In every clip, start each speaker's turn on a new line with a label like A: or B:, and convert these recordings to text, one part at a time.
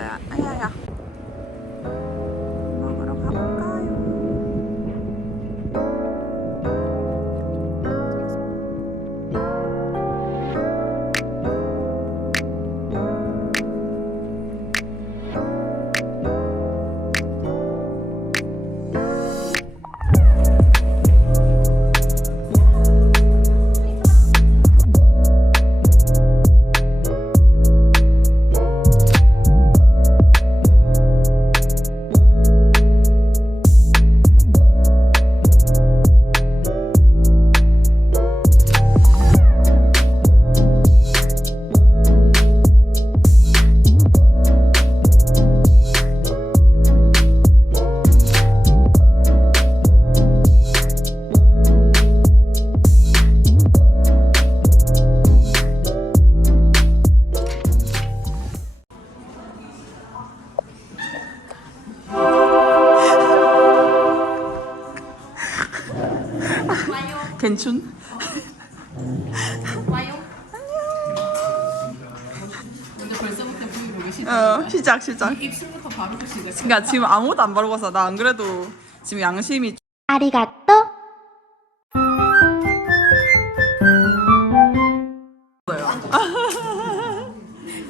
A: yeah, 시작. 입술부터 바르고 시작.
B: 그러니까 지금 아무도 안 바르고 왔어. 나 안 그래도 지금 양심이.
C: 아리가또.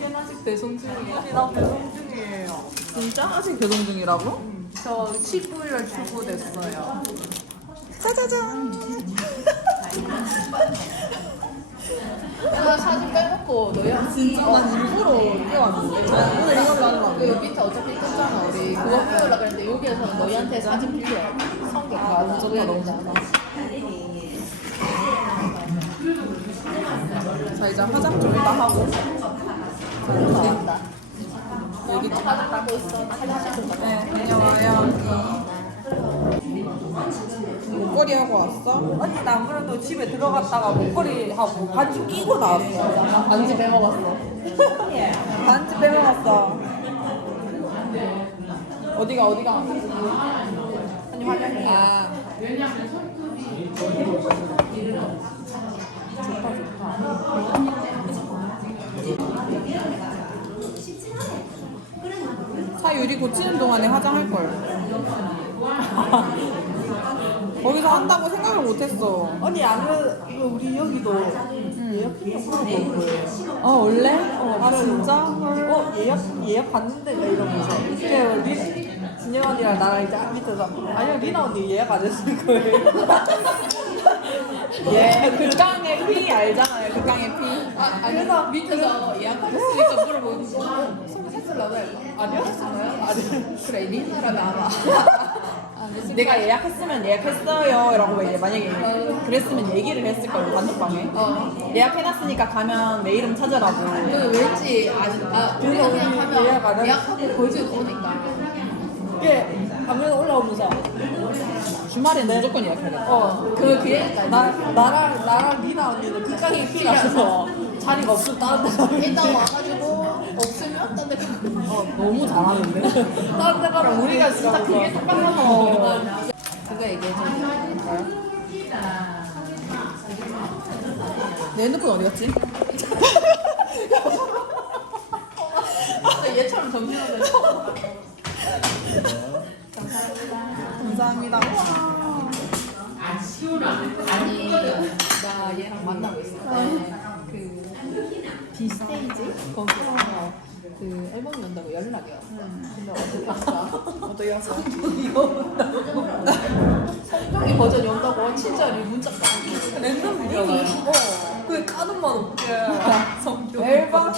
C: 얘는
A: 아직 배송 중이에요.
B: 아, 나 배송 중이에요. 진짜? 아직 배송 중이라고? 응.
A: 저 19일날 출고됐어요.
B: 짜자잔.
A: 아, 나 사진 빼놓고 너야
B: 진짜 난 일부러 뛰어왔는데 오늘 이거
A: 그 밑에 어차피 떴잖아 우리 그거 끼우려고 그랬는데 여기에서 너희한테 사진 빌려 성격 다 저거야 너무 많아
B: 자 이제 화장 좀 이따 하고.
A: 나온다
B: 여기
A: 화장 하고 있어. 화장실 좀 가자
B: 네 목걸이 하고 왔어?
D: 아니 나안 그래도 집에 들어갔다가 목걸이 하고 반지 끼고 나왔어.
A: 반지 빼먹었어.
D: 반지 빼먹었어.
B: 어디가 어디가
D: 아니 화장이.
B: 아차 유리 고치는 동안에 화장할 걸. 거기서 한다고 생각을 못했어.
D: 아니 안 그래도 이거 우리 여기도 물어볼 거예요.
B: 어 원래?
D: 어,
B: 아 진짜?
D: 어 예약 예약 받는데 막 이러면서. 그래 리 진영 언니랑 나랑 이제 밑에서 아니요 리나 언니 예약 안 했을 거예요.
B: 예, 극강의 피 알잖아요. 극강의 피.
A: 아, 아니 밑에서 예약하셨으니까 물어보고 어, 손 했을라고 해봐 아니요 했을까요? 아니 그래 리나라 나와
B: 내가 예약했으면 예약했어요. 라고 이제 만약에 그랬으면 얘기를 했을 거예요. 단톡방에.
A: 어.
B: 예약해놨으니까 가면 내 이름 찾으라고.
A: 그 왠지 아직 아 우리가 그냥 하면
D: 예약 안 했-
A: 예약하고 거지 오니까
D: 이게 방금 올라오면서.
B: 주말에는 무조건 예약해야. 돼.
D: 어.
A: 그 기회니까
D: 나 나랑 나랑 리나 언니는 극강의 피라서 자리가 없으면 다른 데 가면
A: 일단 와가지고 없으면 딴데 가고
B: 어, 너무 잘하는데.
D: 다른 데 가면 우리가 진짜 그게 똑같아서.
A: 그거 얘기해 줘
B: 내 핸드폰 어디 갔지?
A: 얘처럼 정신없네
B: 감사합니다.
A: 아니 나 얘랑 만나고 있었는데 그 비스테이지 거기서 그 앨범이 온다고 연락이 왔어 근데 어떻게 왔어?
B: 어떻게 왔어?
A: 성종이 버전이 온다고 진짜 리 문자 딱
D: 랜덤 어. 그 까는 맛 없게 성격
B: 대박.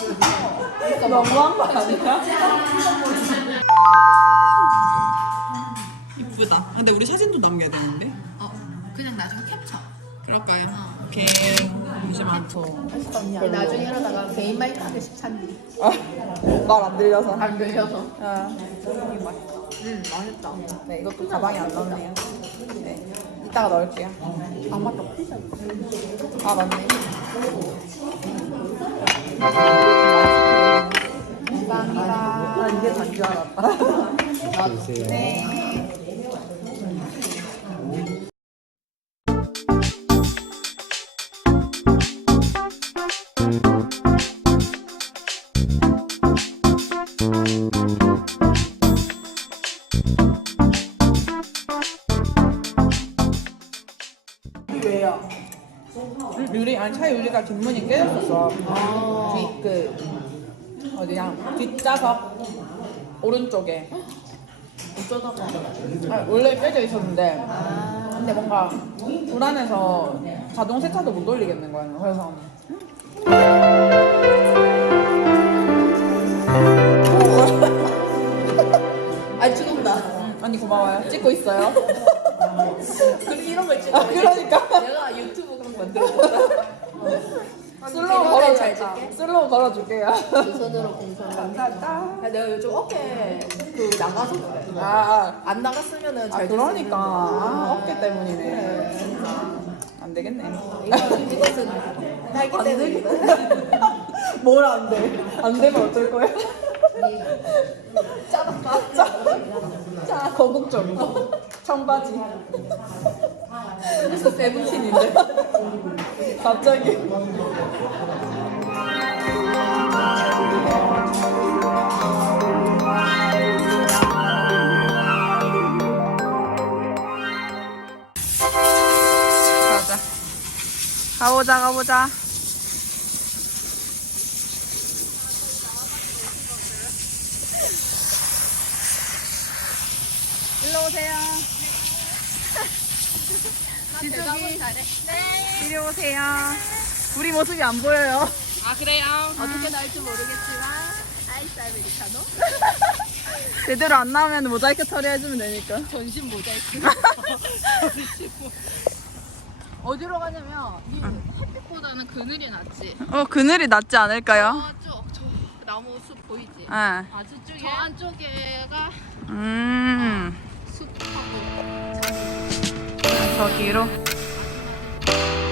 A: 그러니까
B: 너무한 거 아니야? 이쁘다. 근데 우리 사진도 남겨야 되는데.
A: 어, 그냥 나중에 캡처
B: 그럴까요? 오케이. 잠시만.
A: 나중에 이러다가 개인 마이크 하기 쉽찬디
B: 말안 들려서.
A: 안 들려서
B: 아,
A: 응 맛있다
B: 네, 이것도 가방에 안 넣네요. 네, 이따가 넣을게요.
A: 아 맞다 피자
B: 아, 맞네. 감사합니다.
D: 나 이게 단줄 알았다
B: 네. 오른쪽에.
A: 어쩌다가
B: 아, 원래 빼져 있었는데 근데 뭔가 불안해서 자동 세차도 못 돌리겠는 거예요. 그래서
A: 아 죽는다
B: 언니 고마워요. 찍고 있어요.
A: 그리고 이런 거 찍어
B: 아, 그러니까
A: 내가 유튜브 그런 거 만들어볼까
B: 슬로우 걸어줄게. 슬로우 걸어줄게요.
A: 두 손으로
B: 감사합니다.
A: 아, 내가 요즘 어깨 그 나가서 그래
B: 아, 아,
A: 안 나갔으면은
B: 아
A: 잘
B: 그러니까 아, 어깨 때문이네. 안 되겠네.
A: 이것은 날기 때문에
B: 뭘 안 돼? 안 되면 어쩔 거야?
A: 짜다
B: 짜, 짜, 거국적이고. 청바지. 여기서 세븐틴인데. 갑자기. 가자. 가보자, 가보자. 일로 오세요. 지숙이. 이리 오세요. 우리 모습이 안 보여요.
A: 아 그래요? 어떻게 나올지 모르겠지만 아이스 아메리카노
B: 제대로 안 나오면 모자이크 처리해주면 되니까.
A: 전신 모자이크 어디로 가냐면 이 햇빛보다는 그늘이 낫지
B: 어, 그늘이 낫지 않을까요?
A: 저쪽 저 나무 숲 보이지?
B: 네.
A: 아 저쪽에 저 안쪽에가
B: 음,
A: 숲하고
B: 저기로. 아,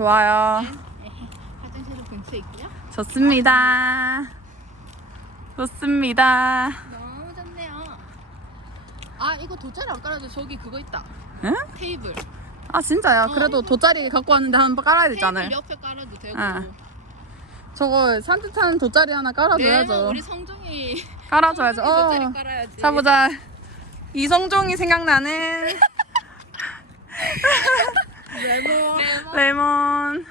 B: 좋아요.
A: 화장실은 근처에 있고요
B: 좋습니다. 좋습니다.
A: 너무 좋네요 아 이거 돗자리 안 깔아도 저기 그거 있다
B: 응?
A: 테이블
B: 아, 진짜요? 그래도 돗자리 갖고 왔는데 한번 깔아야 되잖아요.
A: 테이블 옆에 깔아도 되고
B: 응. 저거 산뜻한 돗자리 하나
A: 네,
B: 깔아줘야죠.
A: 우리 성종이
B: 깔아줘야죠.
A: 돗자리
B: 어.
A: 깔아야지
B: 자, 보자. 이성종이 생각나는
A: 레몬 레몬
B: 레몬.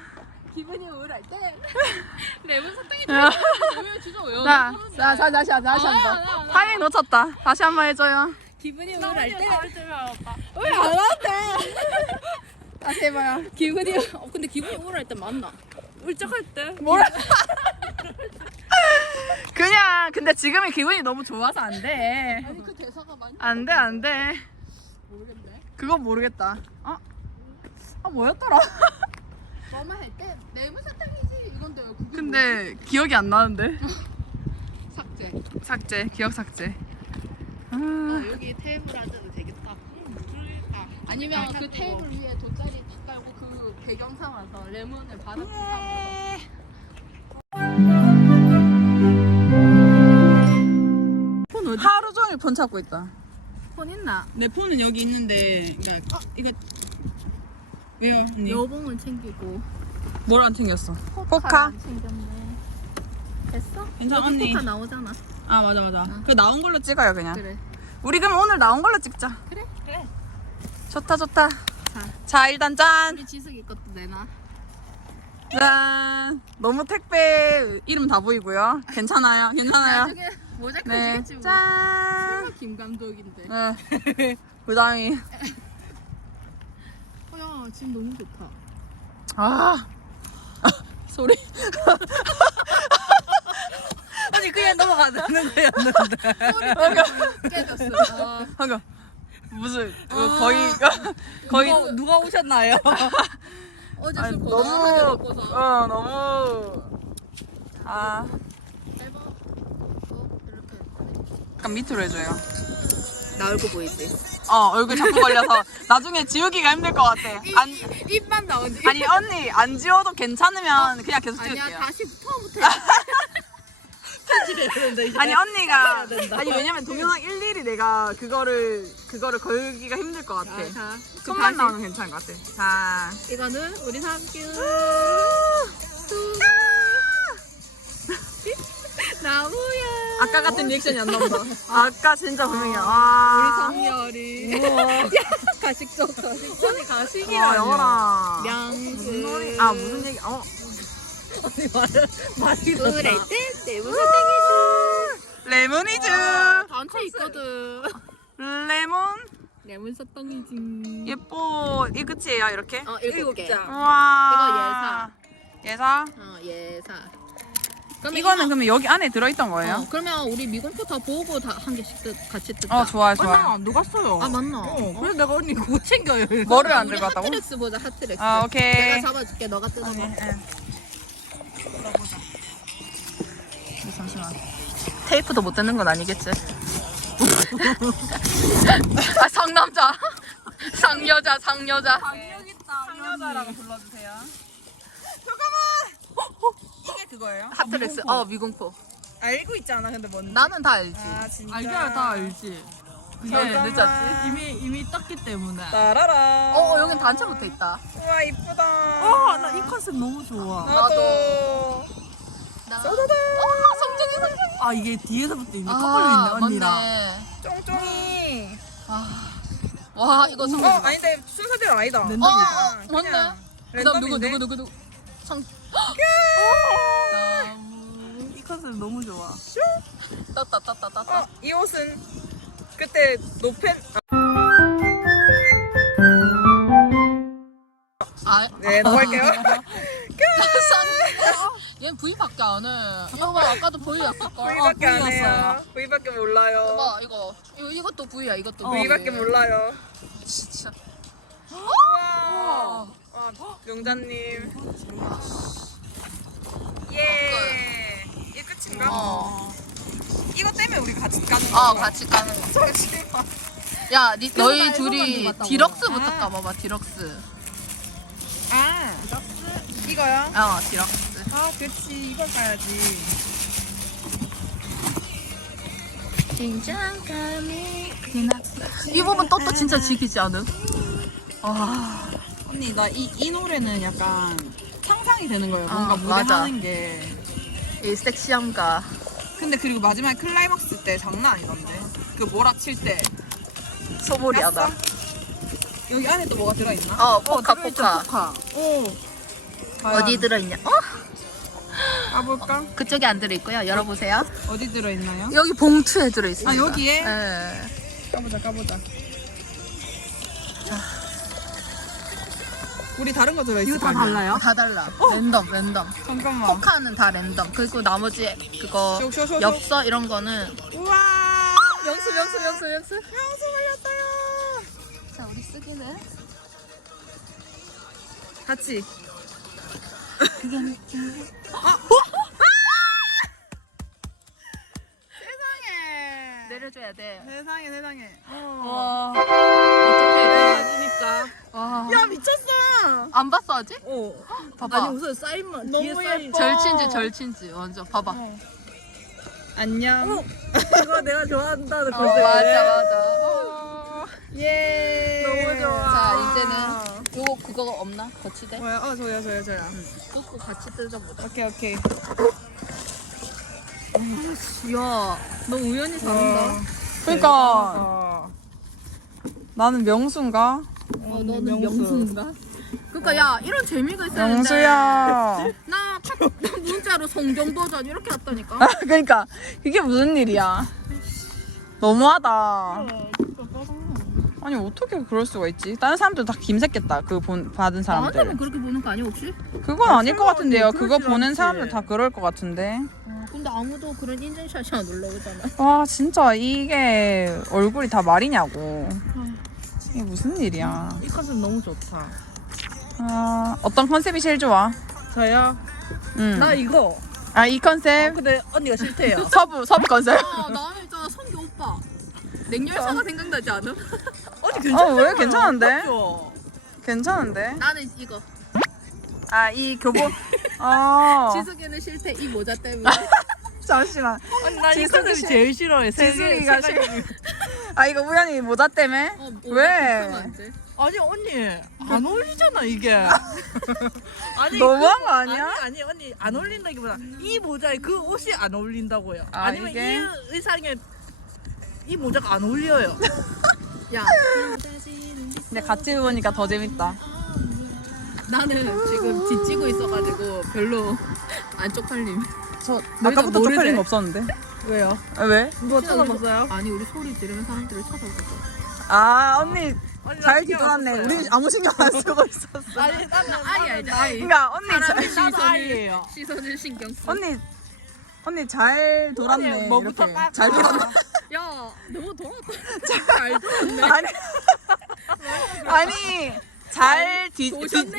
A: 기분이 우울할 때 레몬 사탕이
B: 야.
A: 좋으면 진짜 왜
B: 자, 자, 자, 다시, 한- 다시 한
A: 아, 나,
B: 번.
A: 나.
B: 타이밍 놓쳤다. 다시 한 번 해줘요.
A: 기분이 우울할 때
B: 왜안 한대? 다시 해봐요.
A: 기분이 어, 근데 기분이 우울할 때 맞나? 울적할 때?
B: 뭐라? 그냥 근데 지금의 기분이 너무 좋아서 안 돼.
A: 아니 그 대사가 맞나?
B: 안 돼, 안 돼.
A: 모르겠네
B: 그건 모르겠다. 아, 아 뭐였더라?
A: 뭐만 할때 레몬 사탕이지 이건데 왜 그게
B: 근데 기억이 안 나는데.
A: 뭐지? 삭제
B: 삭제, 기억 삭제. 아,
A: 아, 여기 테이블 앉아도 되겠다 아, 아니면 그 테이블 위에 돗자리 탁 깔고 그 배경 삼아서 레몬을 담아서
B: 폰 어디? 하루 종일 폰 찾고 있다.
A: 폰 있나?
B: 내 폰은 여기 있는데, 그러니까 이거 왜요, 언니?
A: 여봉을 챙기고
B: 뭘 안 챙겼어?
A: 포카? 안 챙겼네 됐어?
B: 괜찮아,
A: 여기
B: 언니.
A: 포카 나오잖아
B: 아 맞아 맞아. 그 나온 걸로 찍어요 그냥.
A: 그래
B: 우리 그럼 오늘 나온 걸로 찍자.
A: 그래 그래
B: 좋다 좋다.
A: 자
B: 자 일단 짠.
A: 우리 지숙이 것도 내놔
B: 짠. 너무 택배 이름 다 보이고요. 괜찮아요. 괜찮아요.
A: 나중에 모자이크
B: 네.
A: 해주겠지 뭐
B: 짠.
A: 설마 김 감독인데
B: 네. 부담이.
A: 어, 야 지금 너무 좋다
B: 아. 소리. 아니 그냥 넘어가는 거였는데.
A: 깨졌어 어.
B: 방금 무슨 어, 거의 거의
D: 누가, 누가 오셨나요?
A: 어제
B: 아니,
A: 술
B: 너무
A: 먹고서
B: 어 너무 아
A: 짧아 어 이렇게
B: 약간 밑으로 해줘요.
A: 나 얼굴 보이지?
B: 어 얼굴 자꾸 걸려서 나중에 지우기가 힘들 것 같아. 안
A: 입만 나오지.
B: 아니 언니 안 지워도 괜찮으면 그냥 계속
A: 아니야
B: 찍을게요.
A: 다시 처음부터.
B: 아니 언니가 아니 왜냐면 동영상 일일이 내가 그거를 그거를 걸기가 힘들 것 같아.
A: 자,
B: 손만
A: 다시.
B: 나오면 괜찮을 것 같아. 자.
A: 이거는 우리 삼촌.
B: 아까 같은 리액션이 안 나온다. 아까 진짜 분명이야. 와.
A: 우리 성열이. 가식 쪽 가식. 손이
B: 와,
A: 가식이야.
B: 영어라.
A: 명수.
B: 아, 무슨 얘기? 어.
D: 말을 말이
A: 그럴 때 내부 사탕이지.
B: 레몬이즈.
A: 단체 있거든.
B: 레몬.
A: 레몬 사탕이지.
B: 예뻐. 이 끝이에요, 이렇게?
A: 어 일곱 개.
D: 장.
B: 우와. 예사. 예사?
A: 어 예사. 그러면
B: 이거는
A: 이거-
B: 그러면 여기 안에 들어있던 거예요?
A: 어, 그러면 우리 미공포 다 보고 다 한 개씩 뜯, 같이 뜯자.
B: 어, 좋아요, 좋아요.
D: 안 녹았어요.
A: 아 맞나?
D: 어, 그래서 내가 언니 그거 챙겨요.
B: 뭐를 안
A: 우리
B: 왔다고?
A: 하트렉스 보자 하트렉스.
B: 아, 오케이.
A: 내가 잡아줄게 너가 뜯어봐.
B: 잠시만. 테이프도 못 뜯는 건 아니겠지? 아, 상남자. 상여자, 상여자. 상여자라고 불러주세요. 잠깐만! 이게 그거예요?
A: 하트렉스. 어 미공포.
B: 알고 있잖아, 근데 뭔지.
A: 나는 다 알지.
B: 아, 진짜.
D: 알기야 다 알지.
A: 네,
B: 잠깐만.
A: 늦었지.
D: 이미 이미 떴기 때문에.
B: 따라라.
A: 어 여긴 단체 붙어 있다.
B: 우와, 이쁘다.
D: 어, 나 이 컨셉 너무 좋아.
B: 나도.
A: 나. 어 성준이 성준이.
D: 아 이게 뒤에서부터 이미 커플로 있네 언니랑.
A: 맞네.
B: 쫑쫑이.
A: 와 이거
B: 어,
A: 성준.
B: 아닌데 순서대로 아니다.
D: 랜덤이다.
A: 어,
B: 그냥
A: 맞네. 그다음 누구
B: 랜덤인데?
A: 누구 누구 누구. 성.
D: 이 컨셉 너무 좋아.
A: 떴다 떴다 떴다.
B: 어, 이 옷은 그때 노펜
A: 아.
B: 네 넘어갈게요.
A: 얘는 V밖에 안 해. 이거 봐, 아까도 V였을 걸.
B: V밖에 안. 해요. V밖에 몰라요.
A: 봐, 이거. 이거, 이것도 V야, 이것도
D: 어,
A: V.
B: V밖에 몰라요.
A: 진짜.
B: 우와. 아, 용자님. 예. 이게 끝인가?
A: 어.
B: 이거 때문에 우리 같이 가는 거.
A: 어, 같이 가는 거.
B: 잠시만.
A: 야, 니, 너희 둘이. 디럭스부터
B: 아.
A: 까봐봐, 디럭스.
B: 아, 이거요?
A: 어, 디럭스.
B: 아, 그렇지. 이걸 가야지.
A: 이 부분 떴다 진짜 지키지 않음? 아,
B: 언니, 나 이 이 노래는 약간 상상이 되는 거예요. 뭔가
A: 아,
B: 무대
A: 맞아.
B: 하는 게.
A: 이 섹시함과.
B: 근데 그리고 마지막 클라이막스 때 장난 아니던데. 그 몰아칠 때.
A: 소보리하다.
B: 여기 안에 또 뭐가 들어있나?
A: 어, 포카,
B: 들어있죠,
A: 포카.
B: 오.
A: 어디 들어있냐? 어?
B: 까볼까?
A: 그쪽에 안 들어있고요. 열어보세요.
B: 어디 들어있나요?
A: 여기 봉투에 들어있습니다.
B: 아, 여기에?
A: 네.
B: 까보자, 까보자. 우리 다른 거 들어있을
D: 이거 다 달라요?
A: 다 달라. 랜덤, 랜덤.
B: 잠깐만.
A: 포카는 다 랜덤. 그리고 나머지 그거
B: 쇼, 쇼, 쇼, 쇼.
A: 엽서 이런 거는
B: 우와.
A: 명수, 명수, 명수, 명수.
B: 명수 걸렸어요.
A: 자, 우리 쓰기는
B: 같이. 세상에.
A: 내려줘야 돼.
B: 세상에, 세상에.
A: 와. 어떻 아직?
D: 어.
A: 봐봐.
D: 아니 우선 사인만 뒤에
B: 너무
D: 사인.
B: 예뻐.
A: 절친지 절친지 완전 봐봐.
B: 안녕.
D: 이거 내가 좋아한다는
A: 어. 맞아 맞아. 어.
B: 예.
D: 너무 좋아.
A: 자 이제는 요거 그거 없나? 거치대?
B: 뭐야? 어, 저요, 저요, 저요.
A: 뜯고 같이 뜯어보자.
B: 오케이, 오케이.
A: 야, 너 우연히 잘한다.
B: 그러니까 나는 명수인가?
A: 어, 너는 명수인가? 그러니까 야 이런 재미가 있어야 되는데
B: 명수야.
A: 나 카- 나 문자로 성경 버전 이렇게 왔다니까.
B: 그러니까 이게 무슨 일이야? 너무하다. 아니 어떻게 그럴 수가 있지? 다른 사람들 다 김새겠다. 그 본 받은
A: 나한테만
B: 사람들.
A: 그렇게 보는 거 아니야 혹시?
B: 그건 아닐 것 같은데요. 그거
D: 그러진
B: 보는
D: 않지.
B: 사람들 다 그럴 것 같은데.
A: 어, 근데 아무도 그런 인증샷이 안 올라오잖아.
B: 와 진짜 이게 얼굴이 다 말이냐고. 이게 무슨 일이야?
D: 이 컨셉 너무 좋다.
B: 아 어떤 컨셉이 제일 좋아?
D: 저요?
B: 응.
D: 나 이거.
B: 아 이 컨셉
D: 근데 언니가 싫대요.
B: 서부 서부 컨셉.
A: 아 나는 있잖아 선교 오빠. 냉열사가 생각나지 않음?
B: 어, 왜 괜찮은데? 괜찮은데?
A: 나는 이거
B: 아, 이 교복. 어.
A: 지숙이는 실패 이 모자 때문에
B: 잠시만.
D: 아니 나
B: 지숙이
D: 이거를
B: 씨-
D: 제일 싫어해. 세
B: 지숙이가
D: 세 가지.
B: 아, 이거 우연히 모자 때문에?
A: 어, 모자
B: 왜?
A: 비싸면 안 돼?
D: 아니 언니 안 어울리잖아 이게. 아니
B: 너무한
D: 그-
B: 거 아니야?
D: 아니 아니 언니 안 어울린다기보다 이 모자에 그 옷이 안 어울린다고요.
B: 아,
D: 아, 니면
B: 이게?
D: 이 의상에 이 모자가 안 어울려요.
A: 야
B: 근데 같이 입으니까 더 재밌다.
A: 나는 지금 뒤찌고 있어가지고 별로 안 쪽팔림
B: 저 아까부터 거 없었는데.
A: 왜요?
B: 아, 왜?
D: 뭐 찾아봤어요?
A: 아니 우리 소리 지르면 사람들을 쳐다보고
B: 아, 언니 잘 뒤돌았네. 우리 아무 신경 안 쓰고 있었어.
D: 아니 나는
A: 아이 알지 아이
B: 그러니까 언니 잘,
D: 나도 아이예요.
A: 시선을 신경 써
B: 언니 언니 잘 돌았네.
D: 언니, 뭐부터
B: 이렇게. 잘 돌았네.
A: 야, 너무 더웠다. 잘 들었네.
B: 아니 아니 잘 뒤? 뒤-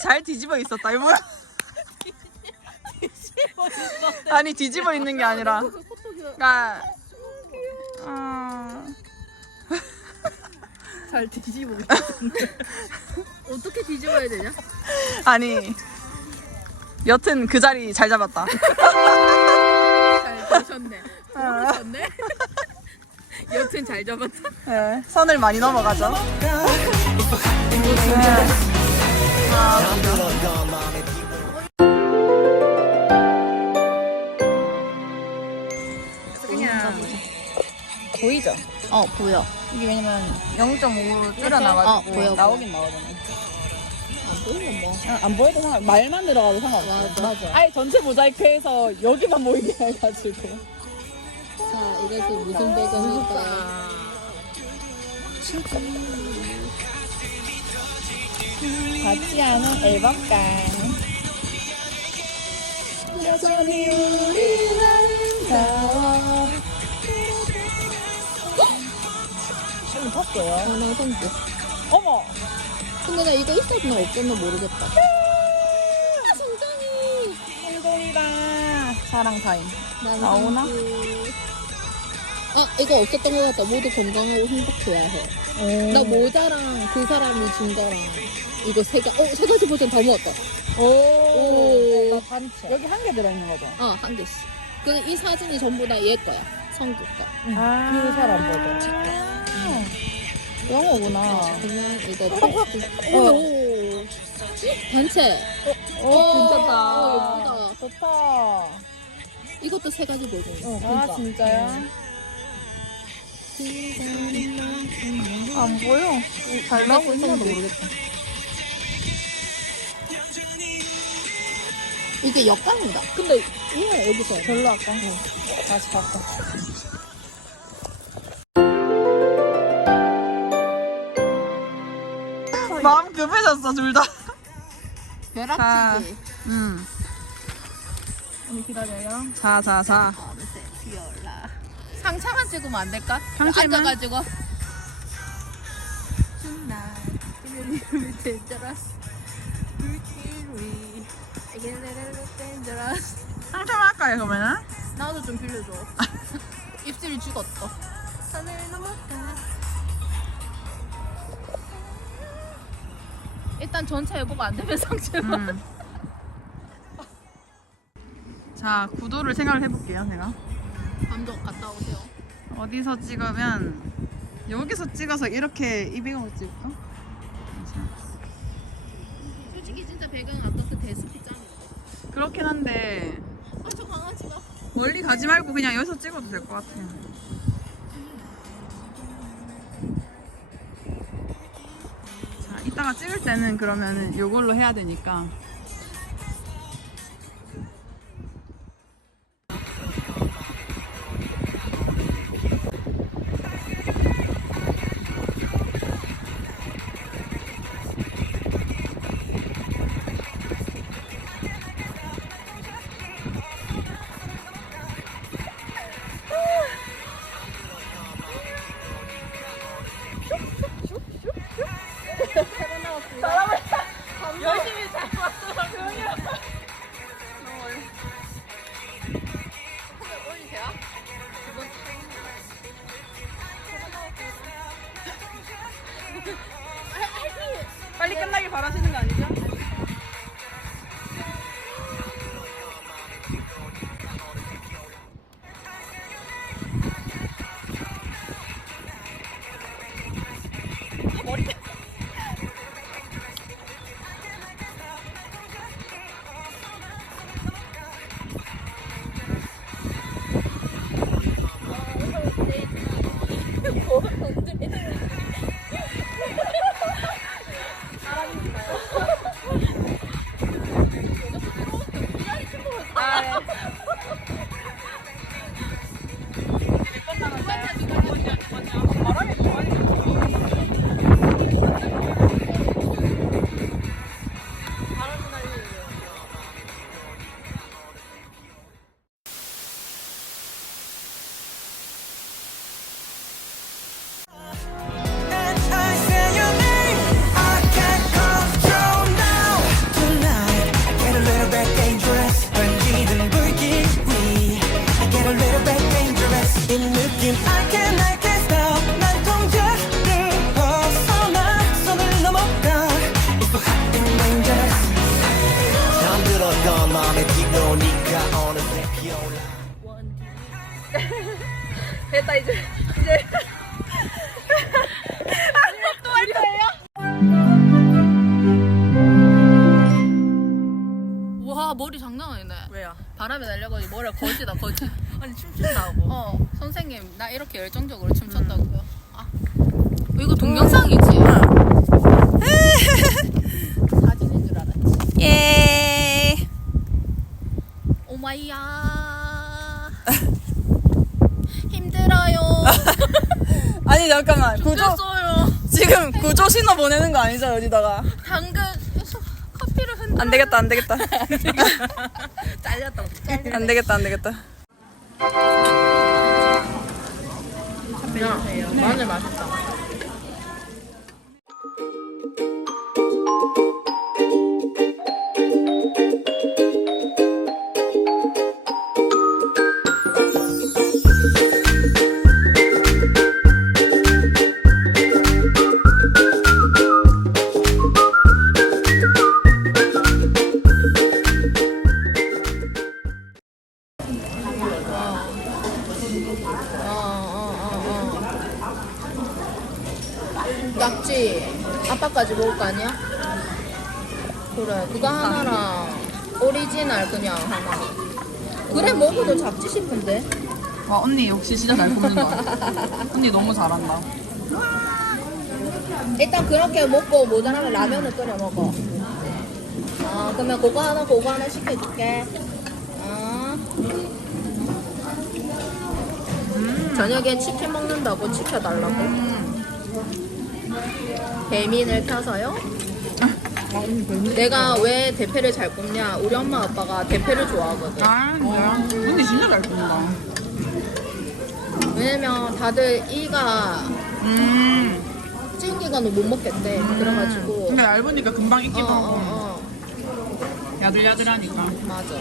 B: 잘 뒤집어 있었다. 이거 뭐야? 아니 뒤집어 있는 게 아니라. 그러니까 어,
A: 잘 뒤집어. 어떻게 뒤집어야 되냐?
B: 아니 여튼 그 자리 잘 잡았다.
A: 잘 보셨네. 모르셨네? 여튼 잘 잡았다.
B: 네, 선을 많이 넘어가죠. 네. 그냥 보이죠?
A: 어, 보여.
B: 이게 왜냐면 0.5 줄여놔가지고
A: 어, 보여, 보여.
B: 나오긴 나오잖아.
A: 안 보이면 뭐.
B: 아, 안 보여도 상관, 말만 들어가도 상관없어.
A: 맞아. 맞아.
B: 아예 전체 모자이크해서 여기만 보이게 해가지고.
A: 자, 이래서 무슨 배경일까?
B: 같지 않은 앨범감. 여전히 우리는 다. 좀 컸어요.
A: 오늘 선수.
B: 어머!
A: 근데 나 이거 있었나 없었나 모르겠다. 성장이.
B: 행동이다. 사랑 타임. 나오나?
A: 선수. 아, 이거 없었던 것 같다. 모두 건강하고 행복해야 해.
B: 오.
A: 나 모자랑 그 사람이 준 거랑 이거 세 가, 어, 세 가지 버전 다 모았다.
B: 오.
A: 오.
B: 단체. 여기 한 개 들어있는 거죠?
A: 어, 한 개씩. 그이 사진이 전부 다 얘 거야. 성규 거.
B: 아. 그 사람 버전. 그런 거구나.
A: 그러면 이거
B: 어.
A: 오. 단체.
B: 오,
A: 괜찮다. 어, 예쁘다.
B: 좋다.
A: 이것도 세 가지 버전.
B: 아, 진짜요? 안 보여. 잘 나오고 있는지 모르겠다.
A: 이게 역광이다. 근데 이거 여기서
B: 별로 아까. 다시 바꿔. 급해졌어, 둘 다.
A: 벼락치기.
B: 음.
A: 언니 기다려요.
B: 자, 자, 자.
A: 비올라. 상차만 찍으면 안 될까?
B: 상체만?
A: 앉아가지고. Dangerous.
B: 상처만 할까요, 그러면은?
A: 나도 좀 빌려줘. 입술이 죽었어. 산을 넘어가. 일단 전체 예보가 안 되면 상체만.
B: 음. 자, 구도를 생각을 해볼게요, 제가.
A: 감독 갔다 오세요.
B: 어디서 찍으면 여기서 찍어서 이렇게 이빙으로 찍을까?
A: 솔직히 진짜 배경 아까 그 데스피 짱이야.
B: 그렇긴 한데
A: 아, 저 강아지가.
B: 멀리 가지 말고 그냥 여기서 찍어도 될 것 같아요. 찍을 때는 그러면은 이걸로 해야 되니까.
A: 바라시는
D: 아니 잠깐만 구조
A: 늦었어요.
D: 지금 구조 신호 보내는 거 아니죠 여기다가
A: 당근에서 커피를 흔들어.
D: 안 되겠다 안 되겠다
A: 잘렸다.
D: 안 되겠다 안 되겠다
A: 마늘 맛있다. 어, 약지 아빠까지 먹을 거 아니야? 그래 그거 하나랑 오리지널 그냥 하나 그래 먹어도 잡지 싶은데
B: 와 언니 역시 진짜 잘 굽는 거 같아. 언니 너무 잘한다.
A: 일단 그렇게 먹고 모자라면 라면을 끓여 먹어 아 그러면 그거 하나 그거 하나 시켜줄게 저녁에 치킨 먹는다고 시켜달라고 배민을 켜서요? 내가 왜 대패를 잘 굽냐 우리 엄마 아빠가 대패를 좋아하거든
B: 아 뭐야? 언니 진짜 잘 굽는다.
A: 왜냐면 다들 이가
B: 음.
A: 찌기가 너무 못 먹겠대 그래가지고
B: 근데 얇으니까 금방
A: 어,
B: 익기도 하고
A: 어, 어.
B: 야들야들하니까.
A: 맞아.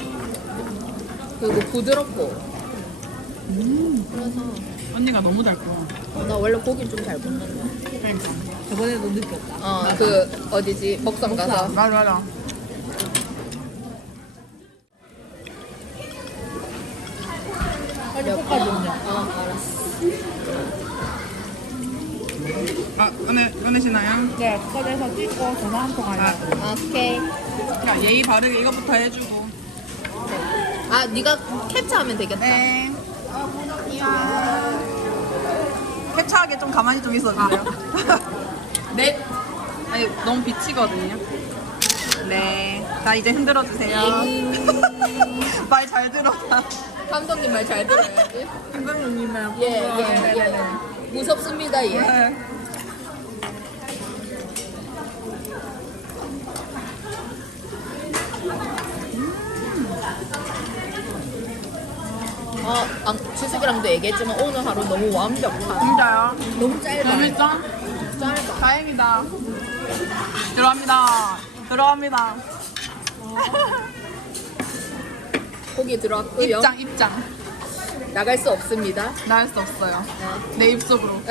A: 그리고 부드럽고. 그래서
B: 언니가 너무 잘 구워.
A: 어, 나 원래 고기 좀 잘 굽는다.
B: 그러니까.
D: 저번에도 느꼈다
A: 어, 그 어디지 먹성 가서.
B: 맞아 맞아.
A: 빨리 볶아줘. 어, 알았어.
B: 아 꺼내 꺼내시나요?
D: 네 찍고 전화 한통 하려
B: 아,
A: 오케이.
B: 야 예의 바르게 이거부터 해주고.
A: 아, 네가 캡처하면 되겠다.
B: 네. 쾌차하게 좀 가만히 좀 있어주세요. 네. 아니 너무 비치거든요. 네. 자 이제 흔들어 주세요. 말 잘 들어라.
A: 감독님 말 잘 들어야지.
B: 감독님이면.
A: 예, 예, 예. 무섭습니다, 예.
B: 네.
A: 어, 아, 지숙이랑도 얘기했지만 오늘 하루 너무 완벽한.
B: 진짜요?
A: 너무 짧아.
B: 재밌어?
A: 짧아.
B: 다행이다. 들어갑니다. 들어갑니다.
A: 고기 들어왔고요.
B: 입장 입장.
A: 나갈 수 없습니다.
B: 나갈 수 없어요. 내 입속으로.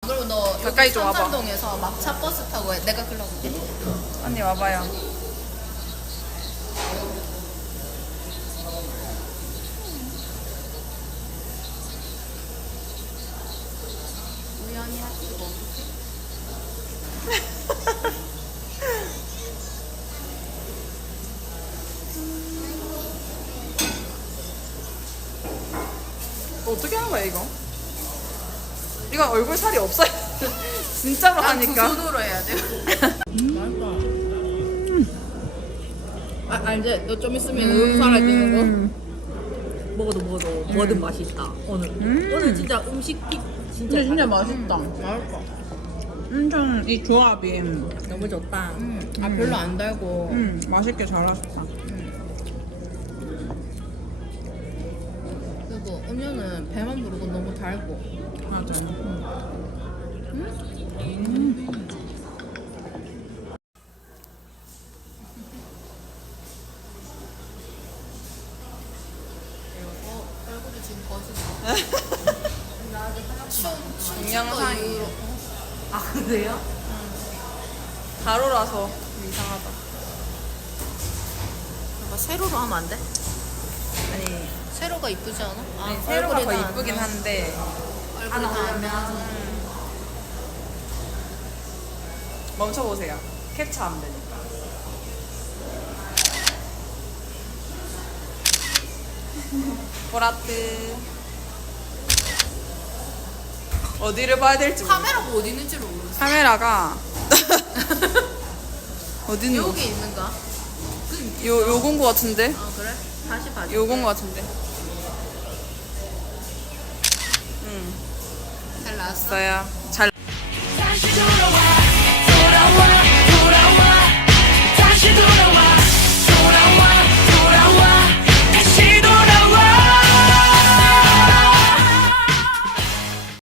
A: 그리고 너
B: 가까이 좀 와봐.
A: 삼산동에서 막차 버스 타고 해. 내가 끌러볼게.
B: 언니 와봐요. 어떻게 하는 거야 이거? 이거 얼굴 살이 없어요. 진짜로 하니까.
A: 두 손으로 해야 돼요. 아, 알지? 너좀 있으면 얼굴 사라지는 거.
D: 먹어도 먹어도 뭐든 맛있다 오늘 오늘 진짜 음식 픽 진짜
B: 근데 진짜 맛있다.
A: 맛있다.
B: 엄청 이 조합이
D: 너무 좋다
A: 음, 아 별로 안 달고.
B: 음, 맛있게 잘하셨다.
A: 음료는 배만 부르고 너무 달고.
B: 맞아요.
A: 어, 얼굴이 지금 거짓말.
B: 동영상이.
D: 아 그래요?
B: 가로라서 이상하다.
A: 뭔가 세로로 하면 안 돼?
B: 아니
A: 세로가 이쁘지 않아? 아,
B: 아니, 세로가 더 이쁘긴
A: 안
B: 한데
A: 얼굴이 다안 나와서
B: 멈춰보세요. 캡처하면 되니까. 보라트. 어디를 봐야 될지 모르
A: 카메라가 어디 있는지를 모르겠어
B: 카메라가 어디 있는 거?
A: 여기 있는가?
B: 요 요건 거 같은데?
A: 아 그래? 다시 봐줘
B: 요건 거 같은데. 응,
A: 잘 나왔어?
B: 있어요. 잘.